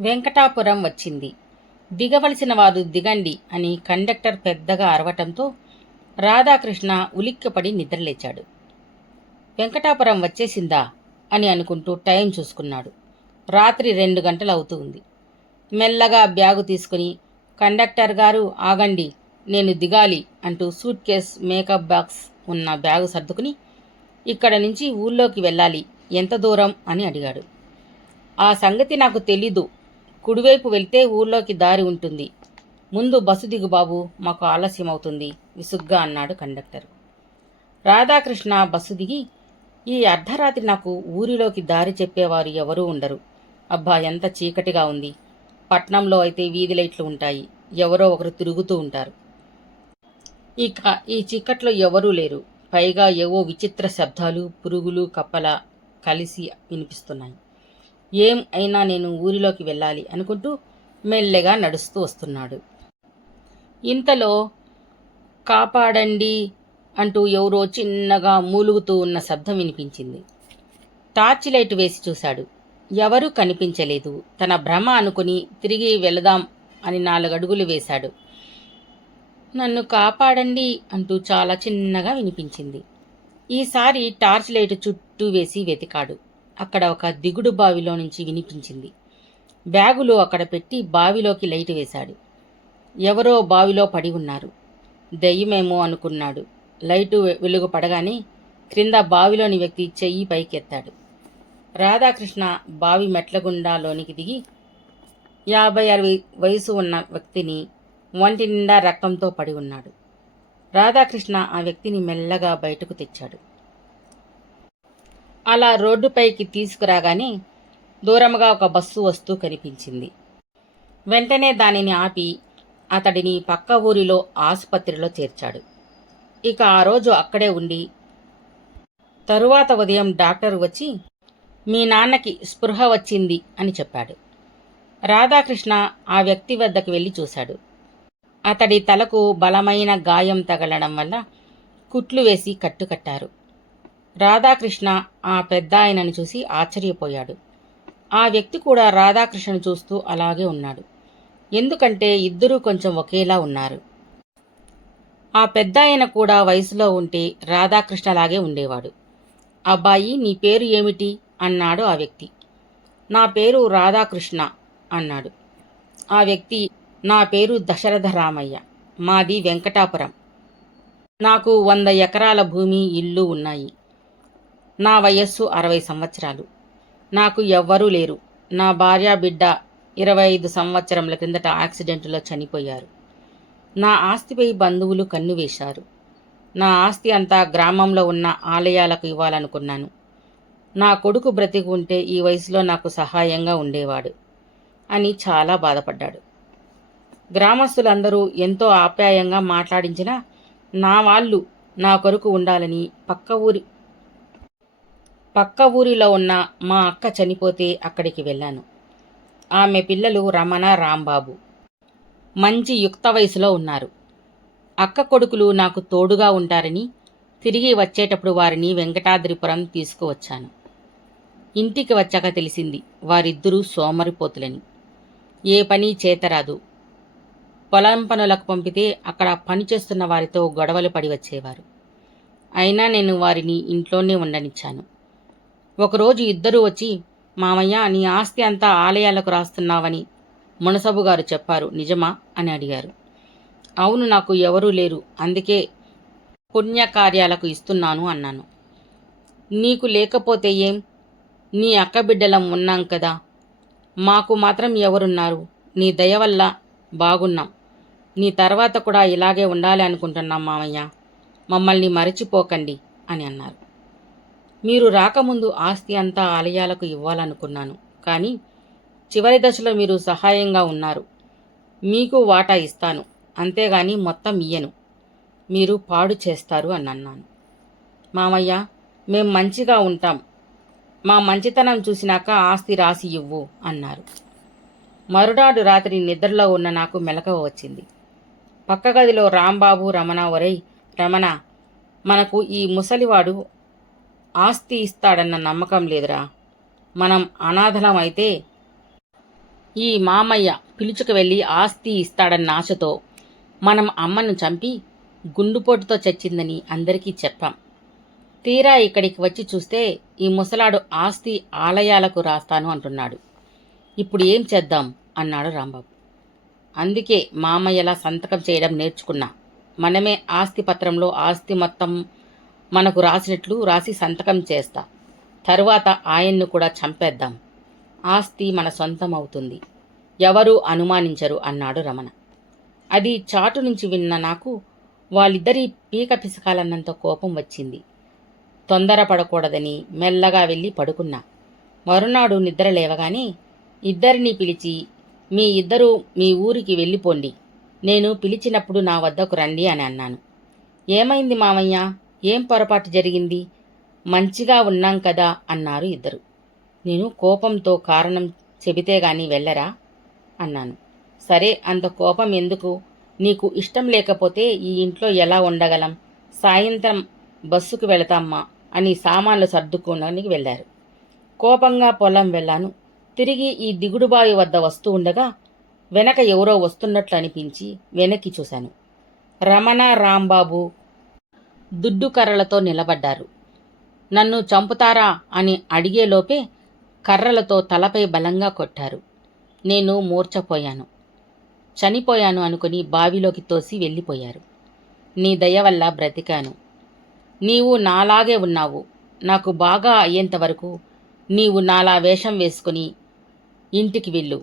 వెంకటాపురం వచ్చింది. దిగవలసిన వారు దిగండి అని కండక్టర్ పెద్దగా అరవటంతో రాధాకృష్ణ ఉలిక్కిపడి నిద్రలేచాడు. వెంకటాపురం వచ్చేసిందా అని అనుకుంటూ టైం చూసుకున్నాడు. రాత్రి 2 గంటలు అవుతుంది. మెల్లగా బ్యాగు తీసుకుని, కండక్టర్ గారు ఆగండి, నేను దిగాలి అంటూ సూట్ కేస్, మేకప్ బాక్స్ ఉన్న బ్యాగు సర్దుకుని, ఇక్కడ నుంచి ఊళ్ళోకి వెళ్ళాలి, ఎంత దూరం అని అడిగాడు. ఆ సంగతి నాకు తెలీదు, కుడివైపు వెళ్తే ఊళ్ళోకి దారి ఉంటుంది, ముందు బస్సు దిగు బాబు, మాకు ఆలస్యం అవుతుంది విసుగ్గా అన్నాడు కండక్టర్. రాధాకృష్ణ బస్సు దిగి, ఈ అర్ధరాత్రి నాకు ఊరిలోకి దారి చెప్పేవారు ఎవరూ ఉండరు. అబ్బా, ఎంత చీకటిగా ఉంది. పట్నంలో అయితే వీధి లైట్లు ఉంటాయి, ఎవరో ఒకరు తిరుగుతూ ఉంటారు. ఇక ఈ చీకట్లో ఎవరూ లేరు. పైగా ఏవో విచిత్ర శబ్దాలు, పురుగులు, కప్పల కలిసి వినిపిస్తున్నాయి. ఏం అయినా నేను ఊరిలోకి వెళ్ళాలి అనుకుంటూ మెల్లగా నడుస్తూ వస్తున్నాడు. ఇంతలో కాపాడండి అంటూ ఎవరో చిన్నగా మూలుగుతూ ఉన్న శబ్దం వినిపించింది. టార్చ్ లైట్ వేసి చూశాడు. ఎవరూ కనిపించలేదు. తన భ్రమ అనుకుని తిరిగి వెళదాం అని 4 అడుగులు వేశాడు. నన్ను కాపాడండి అంటూ చాలా చిన్నగా వినిపించింది. ఈసారి టార్చ్ లైట్ చుట్టూ వేసి వెతికాడు. అక్కడ ఒక దిగుడు బావిలో నుంచి వినిపించింది. బ్యాగులో అక్కడ పెట్టి బావిలోకి లైట్ వేశాడు. ఎవరో బావిలో పడి ఉన్నారు. దెయ్యమేమో అనుకున్నాడు. లైటు వెలుగు పడగానే క్రింద బావిలోని వ్యక్తి చెయ్యి పైకెత్తాడు. రాధాకృష్ణ బావి మెట్లగుండా లోనికి దిగి 50-60 వయసు ఉన్న వ్యక్తిని ఒంటి నిండా రక్తంతో పడి ఉన్నాడు. రాధాకృష్ణ ఆ వ్యక్తిని మెల్లగా బయటకు తెచ్చాడు. అలా రోడ్డుపైకి తీసుకురాగానే దూరంగా ఒక బస్సు వస్తూ కనిపించింది. వెంటనే దానిని ఆపి అతడిని పక్క ఊరిలో ఆసుపత్రిలో చేర్చాడు. ఇక ఆ రోజు అక్కడే ఉండి, తరువాత ఉదయం డాక్టర్ వచ్చి మీ నాన్నకి స్పృహ వచ్చింది అని చెప్పాడు. రాధాకృష్ణ ఆ వ్యక్తి వద్దకు వెళ్ళి చూశాడు. అతడి తలకు బలమైన గాయం తగలడం వల్ల కుట్లు వేసి కట్టుకట్టారు. రాధాకృష్ణ ఆ పెద్ద ఆయనను చూసి ఆశ్చర్యపోయాడు. ఆ వ్యక్తి కూడా రాధాకృష్ణను చూస్తూ అలాగే ఉన్నాడు. ఎందుకంటే ఇద్దరూ కొంచెం ఒకేలా ఉన్నారు. ఆ పెద్ద ఆయన కూడా వయసులో ఉంటే రాధాకృష్ణలాగే ఉండేవాడు. అబ్బాయి, నీ పేరు ఏమిటి అన్నాడు ఆ వ్యక్తి. నా పేరు రాధాకృష్ణ అన్నాడు. ఆ వ్యక్తి, నా పేరు దశరథ రామయ్య, మాది వెంకటాపురం, నాకు 100 ఎకరాల భూమి, ఇల్లు ఉన్నాయి. నా వయస్సు 60 సంవత్సరాలు. నాకు ఎవ్వరూ లేరు. నా భార్య, బిడ్డ 25 సంవత్సరముల క్రిందట యాక్సిడెంట్లో చనిపోయారు. నా ఆస్తిపై బంధువులు కన్ను వేశారు. నా ఆస్తి అంతా గ్రామంలో ఉన్న ఆలయాలకు ఇవ్వాలనుకున్నాను. నా కొడుకు బ్రతికి ఉంటే ఈ వయసులో నాకు సహాయంగా ఉండేవాడు అని చాలా బాధపడ్డాడు. గ్రామస్తులందరూ ఎంతో ఆప్యాయంగా మాట్లాడించినా నా వాళ్ళు నా కొరకు ఉండాలని పక్క ఊరిలో ఉన్న మా అక్క చనిపోతే అక్కడికి వెళ్ళాను. ఆమె పిల్లలు రమణ, రాంబాబు మంచి యుక్త వయసులో ఉన్నారు. అక్క కొడుకులు నాకు తోడుగా ఉంటారని తిరిగి వచ్చేటప్పుడు వారిని వెంకటాద్రిపురం తీసుకువచ్చాను. ఇంటికి వచ్చాక తెలిసింది వారిద్దరూ సోమరిపోతులని. ఏ పని చేతరాదు. పొలం పనులకు పంపితే అక్కడ పనిచేస్తున్న వారితో గొడవలు పడి వచ్చేవారు. అయినా నేను వారిని ఇంట్లోనే ఉండనిచ్చాను. ఒకరోజు ఇద్దరూ వచ్చి, మామయ్య, నీ ఆస్తి అంతా ఆలయాలకు రాస్తున్నావని మునసబు గారు చెప్పారు, నిజమా అని అడిగారు. అవును, నాకు ఎవరూ లేరు, అందుకే పుణ్యకార్యాలకు ఇస్తున్నాను అన్నాను. నీకు లేకపోతే ఏం, నీ అక్కబిడ్డలం ఉన్నాం కదా, మాకు మాత్రం ఎవరున్నారు, నీ దయ వల్ల బాగున్నాం. నీ తర్వాత కూడా ఇలాగే ఉండాలి అనుకుంటున్నాం మామయ్య, మమ్మల్ని మరచిపోకండి అని అన్నారు. మీరు రాకముందు ఆస్తి అంతా ఆలయాలకు ఇవ్వాలనుకున్నాను, కానీ చివరి దశలో మీరు సహాయంగా ఉన్నారు. మీకు వాటా ఇస్తాను, అంతేగాని మొత్తం ఇయ్యను. మీరు పాడు చేస్తారు అని అన్నాను. మామయ్య, మేం మంచిగా ఉంటాం, మా మంచితనం చూసినాక ఆస్తి రాసి ఇవ్వు అన్నారు. మరునాడు రాత్రి నిద్రలో ఉన్న నాకు మెలకువ వచ్చింది. పక్క గదిలో రాంబాబు, రమణ, ఒరేయ్ రమణ, మనకు ఈ ముసలివాడు ఆస్తి ఇస్తాడన్న నమ్మకం లేదురా. మనం అనాథలం అయితే ఈ మామయ్య పిలుచుకు వెళ్ళి ఆస్తి ఇస్తాడన్న ఆశతో మనం అమ్మను చంపి గుండుపోటుతో చచ్చిందని అందరికీ చెప్పాం. తీరా ఇక్కడికి వచ్చి చూస్తే ఈ ముసలాడు ఆస్తి ఆలయాలకు రాస్తాను అంటున్నాడు. ఇప్పుడు ఏం చేద్దాం అన్నాడు రాంబాబు. అందుకే మామయ్యలా సంతకం చేయడం నేర్చుకున్నా. మనమే ఆస్తి పత్రంలో ఆస్తి మొత్తం మనకు రాసినట్లు రాసి సంతకం చేస్తా. తరువాత ఆయన్ను కూడా చంపేద్దాం. ఆస్తి మన సొంతం అవుతుంది. ఎవరూ అనుమానించరు అన్నాడు రమణ. అది చాటు నుంచి విన్న నాకు వాళ్ళిద్దరి పీక పిసకాలన్నంత కోపం వచ్చింది. తొందరపడకూడదని మెల్లగా వెళ్ళి పడుకున్నా. మరునాడు నిద్ర లేవగానే ఇద్దరినీ పిలిచి, మీ ఇద్దరూ మీ ఊరికి వెళ్ళిపోండి, నేను పిలిచినప్పుడు నా వద్దకు రండి అని అన్నాను. ఏమైంది మామయ్య, ఏం పొరపాటు జరిగింది? మంచిగా ఉన్నాం కదా అన్నారు ఇద్దరు. నేను కోపంతో కారణం చెబితే గాని వెళ్ళరా అన్నాను. సరే, అంత కోపం ఎందుకు? నీకు ఇష్టం లేకపోతే ఈ ఇంట్లో ఎలా ఉండగలం? సాయంత్రం బస్సుకు వెళతామ్మా అని సామాన్లు సర్దుకోవడానికి వెళ్ళారు. కోపంగా పొలం వెళ్ళాను. తిరిగి ఈ దిగుడుబావి వద్ద వస్తూ ఉండగా వెనక ఎవరో వస్తున్నట్లు అనిపించి వెనక్కి చూశాను. రమణ, రాంబాబు దుడ్డు కర్రలతో నిలబడ్డారు. నన్ను చంపుతారా అని అడిగేలోపే కర్రలతో తలపై బలంగా కొట్టారు. నేను మూర్ఛపోయాను. చనిపోయాను అనుకుని బావిలోకి తోసి వెళ్ళిపోయారు. నీ దయ వల్ల బ్రతికాను. నీవు నాలాగే ఉన్నావు. నాకు బాగా అయ్యేంతవరకు నీవు నాలా వేషం వేసుకుని ఇంటికి వెళ్ళు.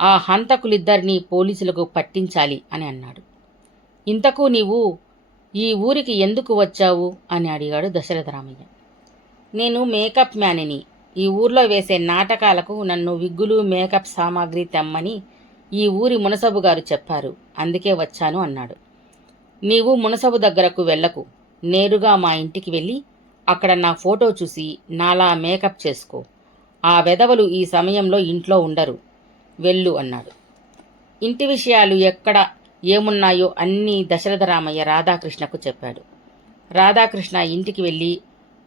ఆ హంతకులిద్దరినీ పోలీసులకు పట్టించాలి అని అన్నాడు. ఇంతకు నీవు ఈ ఊరికి ఎందుకు వచ్చావు అని అడిగాడు దశరథరామయ్య. నేను మేకప్ మ్యానిని. ఈ ఊర్లో వేసే నాటకాలకు నన్ను విగ్గులు, మేకప్ సామాగ్రి తెమ్మని ఈ ఊరి మునసబు గారు చెప్పారు. అందుకే వచ్చాను అన్నాడు. నీవు మునసబు దగ్గరకు వెళ్ళకు. నేరుగా మా ఇంటికి వెళ్ళి అక్కడ నా ఫోటో చూసి నాలా మేకప్ చేసుకో. ఆ వెధవలు ఈ సమయంలో ఇంట్లో ఉండరు. వెళ్ళు అన్నాడు. ఇంటి విషయాలు ఎక్కడ ఏమున్నాయో అన్నీ దశరథరామయ్య రాధాకృష్ణకు చెప్పాడు. రాధాకృష్ణ ఇంటికి వెళ్ళి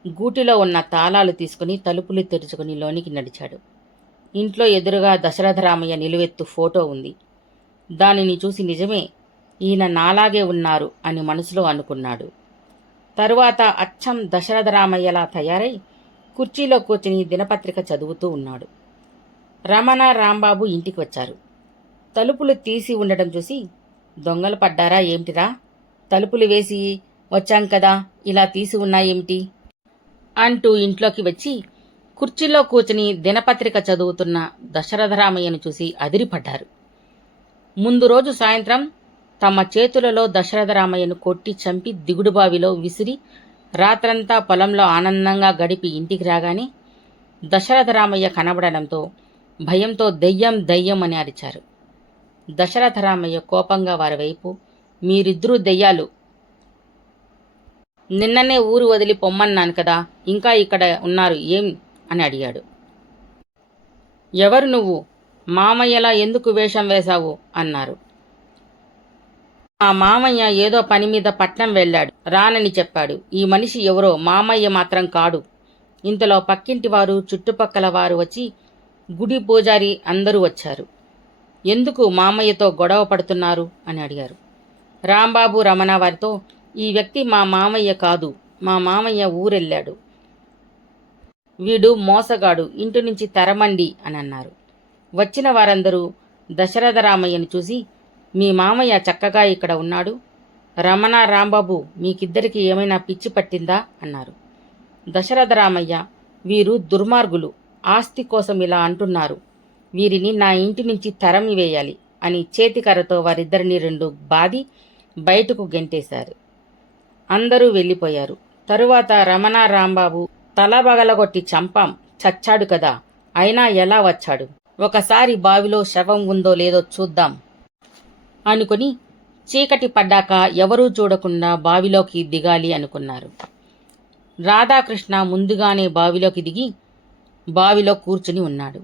గూటిలో ఉన్న తాళాలు తీసుకుని తలుపులు తెరుచుకుని లోనికి నడిచాడు. ఇంట్లో ఎదురుగా దశరథరామయ్య నిలువెత్తు ఫోటో ఉంది. దానిని చూసి నిజమే, ఈయన నాలాగే ఉన్నారు అని మనసులో అనుకున్నాడు. తరువాత అచ్చం దశరథరామయ్యలా తయారై కుర్చీలో కూర్చుని దినపత్రిక చదువుతూ ఉన్నాడు. రమణ, రాంబాబు ఇంటికి వచ్చారు. తలుపులు తీసి ఉండడం చూసి, దొంగలు పడ్డారా ఏమిటిరా? తలుపులు వేసి వచ్చాం కదా, ఇలా తీసి ఉన్నాయేమిటి అంటూ ఇంట్లోకి వచ్చి కుర్చీలో కూర్చుని దినపత్రిక చదువుతున్న దశరథరామయ్యను చూసి అదిరిపడ్డారు. ముందు రోజు సాయంత్రం తమ చేతులలో దశరథరామయ్యను కొట్టి చంపి దిగుడుబావిలో విసిరి రాత్రంతా పొలంలో ఆనందంగా గడిపి ఇంటికి రాగానే దశరథరామయ్య కనబడడంతో భయంతో దెయ్యం దెయ్యం అని అరిచారు. దశరథరామయ్య కోపంగా వారి వైపు, మీరిద్దరూ దెయ్యాలు, నిన్ననే ఊరు వదిలి పొమ్మన్నాను కదా, ఇంకా ఇక్కడ ఉన్నారు ఏం అని అడిగాడు. ఎవరు నువ్వు? మామయ్యలా ఎందుకు వేషం వేశావు అన్నారు. ఆ మామయ్య ఏదో పని మీద పట్నం వెళ్ళాడు, రానని చెప్పాడు. ఈ మనిషి ఎవరో, మామయ్య మాత్రం కాడు. ఇంతలో పక్కింటి వారు, చుట్టుపక్కల వారు వచ్చి గుడి పూజారి అందరూ వచ్చారు. ఎందుకు మామయ్యతో గొడవ పడుతున్నారు అని అడిగారు. రాంబాబు, రమణ వారితో, ఈ వ్యక్తి మా మామయ్య కాదు, మా మామయ్య ఊరెళ్ళాడు. వీడు మోసగాడు, ఇంటి నుంచి తరమండి అని అన్నారు. వచ్చిన వారందరూ దశరథరామయ్యను చూసి, మీ మామయ్య చక్కగా ఇక్కడ ఉన్నాడు. రమణ, రాంబాబు మీకిద్దరికి ఏమైనా పిచ్చి పట్టిందా అన్నారు. దశరథరామయ్య, వీరు దుర్మార్గులు, ఆస్తి కోసం ఇలా అంటున్నారు. వీరిని నా ఇంటి నుంచి తరమి వేయాలి అని చేతికర్రతో వారిద్దరిని రెండు బాది బయటకు గెంటేశారు. అందరూ వెళ్ళిపోయారు. తరువాత రమణ, రాంబాబు తలబగలగొట్టి చంపాం, చచ్చాడు కదా, అయినా ఎలా వచ్చాడు, ఒకసారి బావిలో శవం ఉందో లేదో చూద్దాం అనుకుని చీకటి పడ్డాక ఎవరూ చూడకుండా బావిలోకి దిగాలి అనుకున్నారు. రాధాకృష్ణ ముందుగానే బావిలోకి దిగి బావిలో కూర్చుని ఉన్నాడు.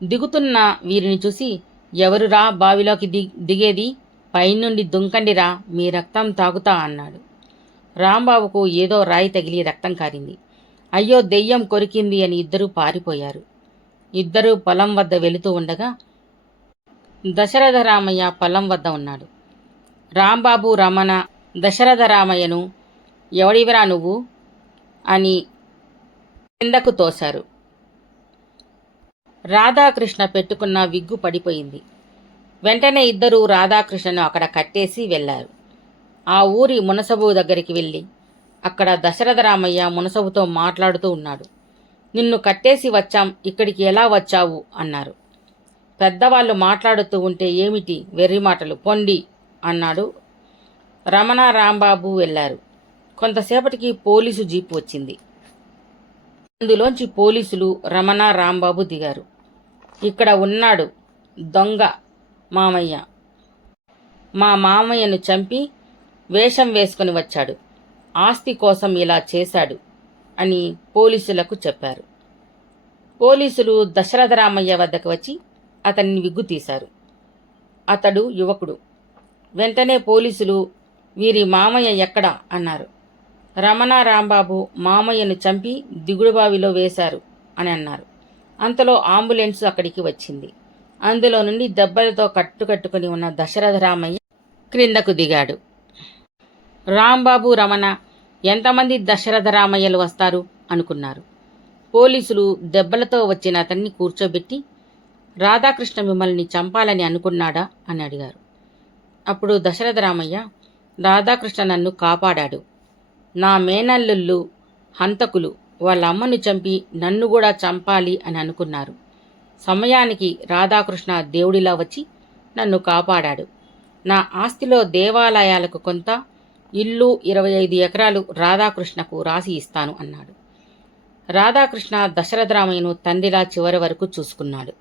దిగుతున్న వీరిని చూసి, ఎవరురా బావిలోకి దిగేది, పైనుండి దుంకండిరా, మీ రక్తం తాగుతా అన్నాడు. రాంబాబుకు ఏదో రాయి తగిలి రక్తం కారింది. అయ్యో దెయ్యం కొరికింది అని ఇద్దరూ పారిపోయారు. ఇద్దరూ పొలం వద్ద వెళుతూ ఉండగా దశరథ రామయ్య పొలం వద్ద ఉన్నాడు. రాంబాబు, రమణ దశరథ రామయ్యను ఎవడివిరా నువ్వు అని కిందకు తోశారు. రాధాకృష్ణ పెట్టుకున్న విగ్గు పడిపోయింది. వెంటనే ఇద్దరూ రాధాకృష్ణను అక్కడ కట్టేసి వెళ్లారు. ఆ ఊరి మునసబు దగ్గరికి వెళ్ళి అక్కడ దశరథ రామయ్య మునసబుతో మాట్లాడుతూ ఉన్నాడు. నిన్ను కట్టేసి వచ్చాం, ఇక్కడికి ఎలా వచ్చావు అన్నారు. పెద్దవాళ్ళు మాట్లాడుతూ ఉంటే ఏమిటి వెర్రి మాటలు, పొండి అన్నాడు. రమణ, రాంబాబు వెళ్లారు. కొంతసేపటికి పోలీసు జీపు వచ్చింది. అందులోంచి పోలీసులు రమణ, రాంబాబు దిగారు. ఇక్కడ ఉన్నాడు దొంగ మామయ్య. మా మామయ్యను చంపి వేషం వేసుకుని వచ్చాడు. ఆస్తి కోసం ఇలా చేశాడు అని పోలీసులకు చెప్పారు. పోలీసులు దశరథరామయ్య వద్దకు వచ్చి అతన్ని విగ్గు తీశారు. అతడు యువకుడు. వెంటనే పోలీసులు వీరి మామయ్య ఎక్కడా అన్నారు. రమణ, రాంబాబు మామయ్యను చంపి దిగుడుబావిలో వేశారు అని అన్నారు. అంతలో అంబులెన్స్ అక్కడికి వచ్చింది. అందులో నుండి దెబ్బలతో కట్టుకుని ఉన్న దశరథరామయ్య క్రిందకు దిగాడు. రాంబాబు, రమణ ఎంతమంది దశరథరామయ్యలు వస్తారు అనుకున్నారు. పోలీసులు దెబ్బలతో వచ్చిన అతన్ని కూర్చోబెట్టి రాధాకృష్ణ మిమ్మల్ని చంపాలని అనుకున్నాడా అని అడిగారు. అప్పుడు దశరథరామయ్య, రాధాకృష్ణ నన్ను కాపాడాడు. నా మేనల్లుళ్ళు హంతకులు వాళ్ళ అమ్మను చంపి నన్ను కూడా చంపాలి అని అనుకున్నారు. సమయానికి రాధాకృష్ణ దేవుడిలా వచ్చి నన్ను కాపాడాడు. నా ఆస్తిలో దేవాలయాలకు కొంత, ఇల్లు 25 ఎకరాలు రాధాకృష్ణకు రాసి ఇస్తాను అన్నాడు. రాధాకృష్ణ దశరథరామయ్యను తండ్రిలా చివరి వరకు చూసుకున్నాడు.